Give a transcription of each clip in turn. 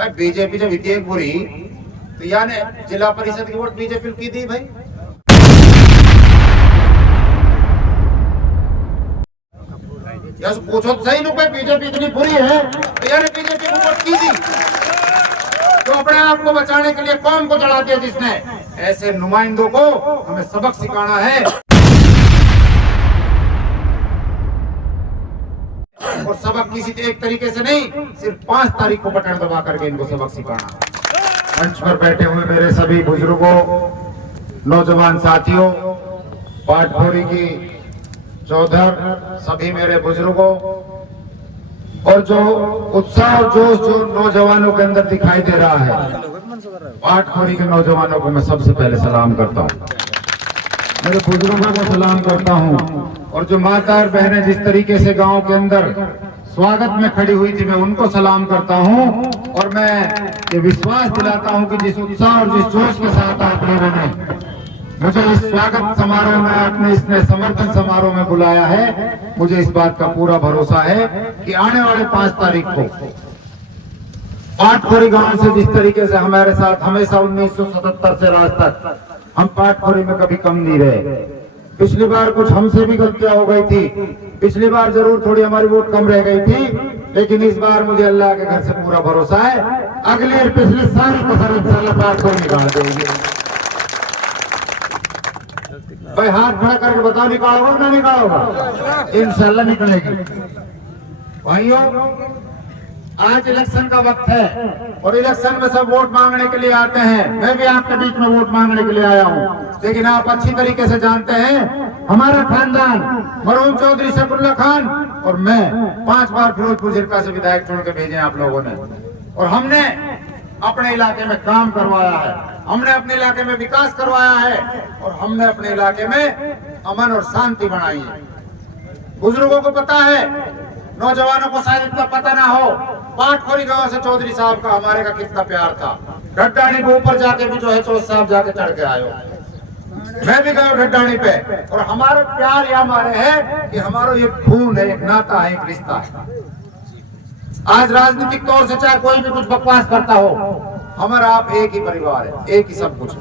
भाई बीजेपी जब इतनी बुरी तो यानी जिला परिषद की वोट बीजेपी की दी भाई। यार पूछो तो सही, भाई बीजेपी इतनी बुरी है तो यानी बीजेपी को वोट की दी। तो अपने आप को बचाने के लिए कौम को जला दिया जिसने। ऐसे नुमाइंदों को हमें सबक सिखाना है और सबक किसी एक तरीके से नहीं, सिर्फ 5 तारीख को बटन दबा करके इनको सबक सिखाना। मंच पर बैठे हुए मेरे सभी बुजुर्गों, नौजवान साथियों, पाटखोरी की चौधर, सभी मेरे बुजुर्गों, और जो उत्साह और जोश जो नौजवानों के अंदर दिखाई दे रहा है, पाटखोरी के नौजवानों को मैं सबसे पहले सलाम करता हूँ, मेरे बुजुर्गों को सलाम करता हूँ। और जो माता और बहनें जिस तरीके से गांव के अंदर स्वागत में खड़ी हुई थी, मैं उनको सलाम करता हूँ। और मैं ये विश्वास दिलाता हूँ कि जिस उत्साह और जिस जोश के साथ आप लोगों ने मुझे इस स्वागत समारोह में, अपने इस समर्थन समारोह में बुलाया है, मुझे इस बात का पूरा भरोसा है कि आने वाले 5 तारीख को पाटखोरी गांव से जिस तरीके से हमारे साथ हमेशा 1977 से आज तक हम पाटखोरी में कभी कम नहीं रहे। पिछली बार कुछ हमसे भी गलतियां हो गई थी, पिछली बार जरूर थोड़ी हमारी वोट कम रह गई थी, लेकिन इस बार मुझे अल्लाह के घर से पूरा भरोसा है, अगले और पिछले सारी कसर इंशाल्लाह पाटखोरी निकाल देंगे। भाई हाथ खड़ा करके बताओ, निकालोगे ना निकालोगा? इंशाल्लाह निकलेगी। भाइयों, आज इलेक्शन का वक्त है और इलेक्शन में सब वोट मांगने के लिए आते हैं। मैं भी आपके बीच में वोट मांगने के लिए आया हूँ, लेकिन आप अच्छी तरीके से जानते हैं हमारा खानदान मरहूम चौधरी शफीउल्लाह खान और मैं 5 बार फिरोजपुर जिला से विधायक चुन के भेजे आप लोगों ने, और हमने अपने इलाके में काम करवाया है, हमने अपने इलाके में विकास करवाया है और हमने अपने इलाके में अमन और शांति बनाई है। बुजुर्गों को पता है, नौजवानों को शायद इतना पता ना हो, पाटखोरी गांव से चौधरी साहब का हमारे का कितना प्यार था। ढड्डानी के ऊपर जाके भी जो है चौधरी साहब जाके चढ़ के आयो, मैं भी गया ढड्डानी पे, और हमारा प्यार ये हमारे है कि हमारा ये खून है, एक नाता है, एक रिश्ता है। आज राजनीतिक तौर से चाहे कोई भी कुछ बकवास करता हो, हमारा आप एक ही परिवार है, एक ही सब कुछ।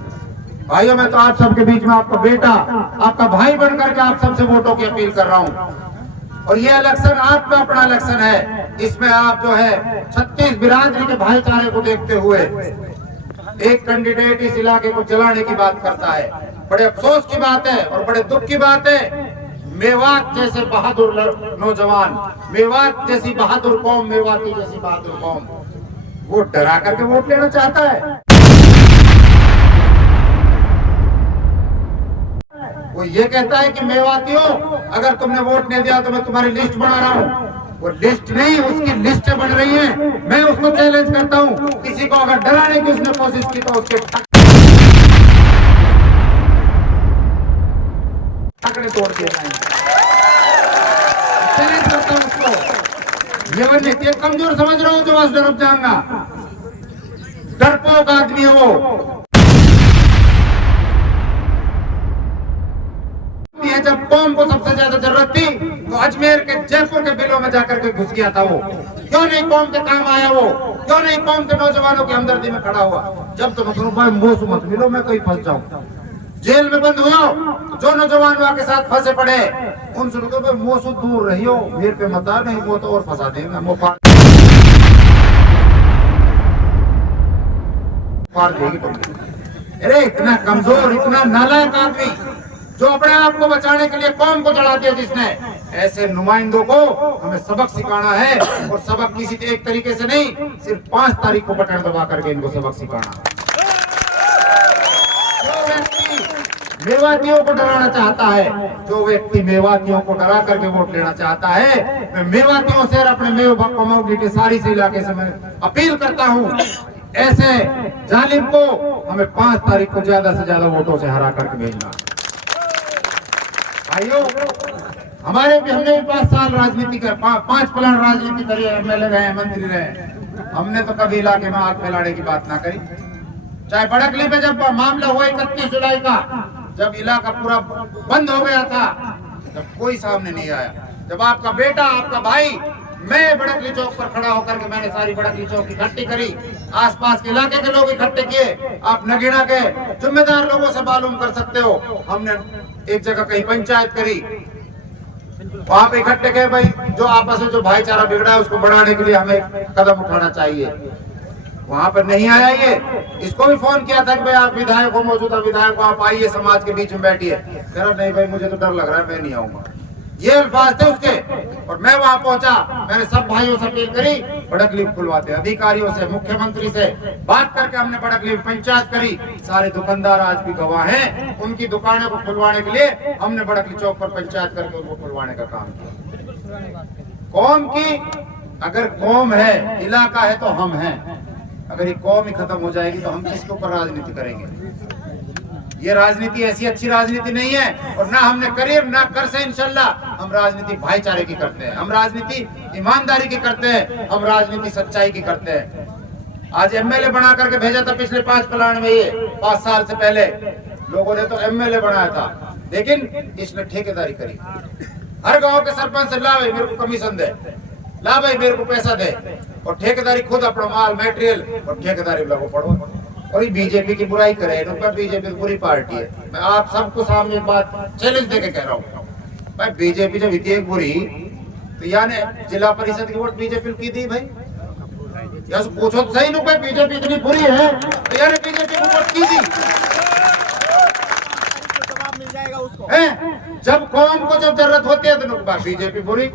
भाइयों, मैं तो आप सबके बीच में आपका बेटा, आपका भाई बनकर के आप सबसे वोटों की अपील कर रहा हूँ। और ये इलेक्शन आपका अपना इलेक्शन है, इसमें आप जो है 36 बिरादरी के भाईचारे को देखते हुए एक कैंडिडेट इस इलाके को जलाने की बात करता है। बड़े अफसोस की बात है और बड़े दुख की बात है, मेवात जैसे बहादुर नौजवान, मेवात जैसी बहादुर कौम, मेवाती जैसी बहादुर कौम वो डरा करके वोट लेना चाहता है। वो ये कहता है कि मेवातियों, अगर तुमने वोट नहीं दिया तो मैं तुम्हारी लिस्ट बना रहा हूँ। वो लिस्ट नहीं, उसकी लिस्ट बन रही है। मैं उसको चैलेंज करता हूँ, किसी को अगर डराने की उसने कोशिश की तो उसके टकरे तोड़ दिए जाएंगे। चैलेंज करता हूँ उसको। ये कमजोर समझ रहा हूँ जो बस डर जाऊंगा, डरपोक आदमी है वो। जब कौम को सबसे ज्यादा जरूरत थी तो अजमेर के, जयपुर के बिलों में जाकर के घुस गया था वो। क्यों नहीं कौम के काम आया वो? क्यों नहीं कौम के नौजवानों की हमदर्दी में खड़ा हुआ? जब तो मोसू मत मिलो, मैं कहीं फंस जाऊं, जेल में बंद हुआ, जो नौजवान वहां के साथ फंसे पड़े उनसे तो मोसू दूर रहियो, मेरे पे मत आ, नहीं वो तो और फंसा देगा, वो पार देगी। अरे इतना कमजोर, इतना नालायक आदमी जो अपने आप को बचाने के लिए कौम को जला दिया जिसने। ऐसे नुमाइंदों को हमें सबक सिखाना है और सबक किसी एक तरीके से नहीं, सिर्फ 5 तारीख को बटन दबा करके इनको सबक सिखाना। जो व्यक्ति मेवातियों को डराना चाहता है, जो व्यक्ति मेवातियों को डरा करके वोट लेना चाहता है, मैं मेवातियों से और अपने मेव कम्युनिटी के सारी से इलाके से मैं अपील करता हूँ, ऐसे जालिम को हमें 5 तारीख को ज्यादा से ज्यादा वोटों से हरा करके भेजना। भाइयों, हमने भी 5 साल राजनीति कर, 5 प्लान राजनीति करी है, एमएलए रहे, मंत्री रहे, हमने तो कभी इलाके में आग फैलाने की बात ना करी। चाहे बड़कली पे जब मामला हुआ 31 जुलाई का, जब इलाका पूरा बंद हो गया था, तब कोई सामने नहीं आया। जब आपका बेटा, आपका भाई मैं बड़कली चौक पर खड़ा होकर के मैंने सारी बड़कली चौक इकट्ठी करी, आसपास के इलाके के लोग इकट्ठे किए। आप नगीना के जिम्मेदार लोगों से मालूम कर सकते हो। हमने एक जगह कहीं पंचायत करी, वहां पे इकट्ठे गए, भाई जो आपस में जो भाईचारा बिगड़ा है उसको बढ़ाने के लिए हमें कदम उठाना चाहिए। वहां पर नहीं आया ये, इसको भी फोन किया था कि भाई आप विधायक हो, मौजूदा विधायक को, आप आइए समाज के बीच में बैठिए। कह रहा नहीं भाई मुझे तो डर लग रहा है, मैं नहीं आऊंगा। ये अल्फाज थे उसके। और मैं वहां पहुंचा, मैंने सब भाइयों से अपील करी, बड़कली खुलवाते, अधिकारियों से, मुख्यमंत्री से बात करके हमने बड़कली पंचायत करी। सारे दुकानदार आज भी गवाह हैं, उनकी दुकानों को खुलवाने के लिए हमने बड़कली चौक पर पंचायत करके उनको खुलवाने का काम किया। कौम की अगर कौम है, इलाका है, तो हम हैं। अगर ये कौम ही खत्म हो जाएगी तो हम किसके ऊपर राजनीति करेंगे? ये राजनीति ऐसी अच्छी राजनीति नहीं है, और ना हमने करियर ना कर से इंशाल्लाह। हम राजनीति भाईचारे की करते हैं, हम राजनीति ईमानदारी की करते हैं, हम राजनीति सच्चाई की करते हैं। आज एमएलए बना करके भेजा था पिछले 5 प्लान में, ये 5 साल से पहले लोगों ने तो एमएलए बनाया था, लेकिन इसने ठेकेदारी करी। हर गाँव के सरपंच से ला भाई मेरे को कमीशन दे, ला भाई मेरे को पैसा दे, और ठेकेदारी खुद अपना माल मटेरियल और ठेकेदारी लगो पड़ो। और ये बीजेपी की बुराई करे, बीजेपी बुरी पार्टी है। मैं आप सबको सामने एक बात चैलेंज देके कह रहा हूँ, भाई बीजेपी जब इतनी बुरी, तो यानी जिला परिषद की वोट बीजेपी की दी भाई, या पूछो तो सही, भाई बीजेपी इतनी बुरी है तो यानी बीजेपी को वोट की दी है। जब कौम को जब जरूरत होती है तो बीजेपी बुरी,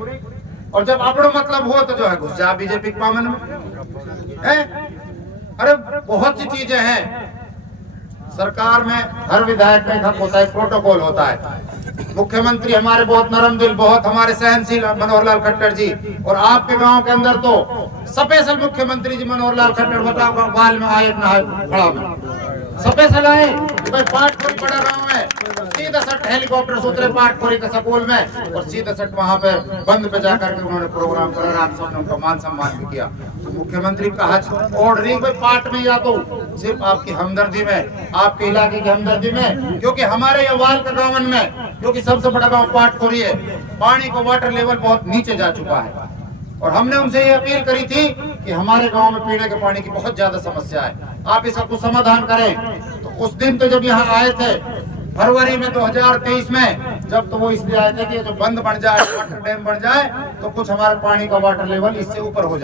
और जब अपना मतलब हो तो जो है घुस जा बीजेपी के पामन में है। अरे बहुत सी चीजें हैं सरकार में, हर विधायक का एक हक होता है, प्रोटोकॉल होता है। मुख्यमंत्री हमारे बहुत नरम दिल, बहुत हमारे सहनशील मनोहर लाल खट्टर जी, और आपके गांव के अंदर तो स्पेशल मुख्यमंत्री जी मनोहर लाल खट्टर, बताओ बाल में आए ना खड़ा में स्पेशल आए, पाटखोरी बड़ा गाँव है, सीधा सट हेलीकॉप्टर से उतरे पाटखोरी के स्कूल में, और सीधा सट वहां पे बंद पे जाकर के उन्होंने प्रोग्राम करा, आप सबने उनका मान सम्मान भी किया। तो मुख्यमंत्री कहा ऑर्डरिंग भाई पार्ट में, या तो सिर्फ आपकी हमदर्दी में, आपके इलाके की हमदर्दी में, क्योंकि हमारे यहाँ वाल का गाँव में, क्योंकि सबसे बड़ा गाँव पाटखोरी है, पानी का वाटर लेवल बहुत नीचे जा चुका है। और हमने उनसे ये अपील करी थी कि हमारे गांव में पीने के पानी की बहुत ज्यादा समस्या है, आप इसका कुछ समाधान करें। तो उस दिन तो जब यहाँ आए थे फरवरी में 2023 में, जब तो वो इसलिए आए थे कि जो बंद बन जाए, वाटर डैम बन जाए, तो कुछ हमारे पानी का वाटर लेवल इससे ऊपर हो जाए।